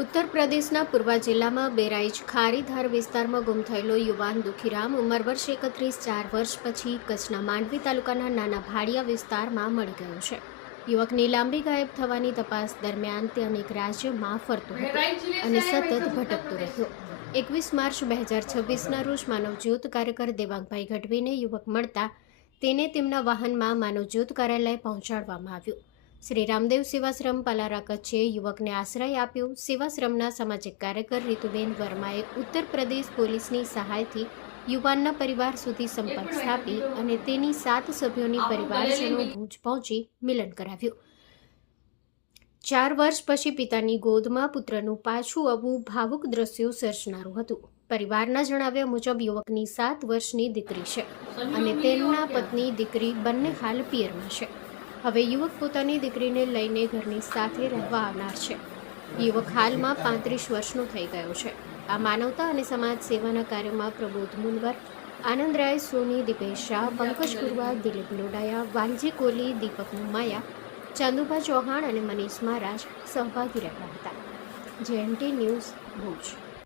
ઉત્તર પ્રદેશના પૂર્વ જિલ્લામાં બેરાઇચ ખારીધાર વિસ્તારમાં ગુમ થયેલો યુવાન દુખીરામ ઉંમર વર્ષ 31 4 વર્ષ પછી કચ્છના માંડવી તાલુકાના નાના ભાડિયા વિસ્તારમાં મળી ગયો છે। યુવકની લાંબી ગાયબ થવાની તપાસ દરમિયાન તે અનેક રાજ્યોમાં ફરતો હતો અને સતત ભટકતો રહ્યો। 21 માર્ચ 2026ના રોજ માનવજ્યોત કાર્યકર દેવાંગભાઈ ગઢવીને યુવક મળતા તેને તેમના વાહનમાં માનવજ્યોત કાર્યાલય પહોંચાડવામાં આવ્યું। શ્રી રામદેવ સેવાશ્રમ પાલારા કચ્છે યુવકને આશ્રય આપ્યો। સેવાશ્રમના સામાજિક કાર્યકર રીતુબેન વર્માએ ઉત્તર પ્રદેશ પોલીસની સહાયથી યુવાનના પરિવાર સુધી સંપર્ક સ્થાપી અને તેની 7 સભ્યોની પરિવારજનો ભુજ પહોંચી મિલન કરાવ્યું। 4 વર્ષ પછી પિતાની ગોદમાં પુત્રનું પાછું આવવું ભાવુક દ્રશ્યો સર્જનારું હતું। પરિવારના જણાવ્યા મુજબ યુવકની 7 વર્ષની દીકરી છે અને તેમના પત્ની દીકરી બંને હાલ પિયરમાં છે। હવે યુવક પોતાની દીકરીને લઈને ઘરની સાથે રહેવા આવનાર છે। યુવક હાલમાં 35 વર્ષનો થઈ ગયો છે। આ માનવતા અને સમાજ સેવાના કાર્યોમાં પ્રબોધ મુનવર, આનંદ રાય સોની, દીપેશ શાહ, પંકજ કુરવા, દિલીપ લોડાયા, વાલજી કોહલી, દીપક મુમાયા, ચાંદુભા ચૌહાણ અને મનીષ મહારાજ સહભાગી રહ્યા હતા। JNT news Bhuj.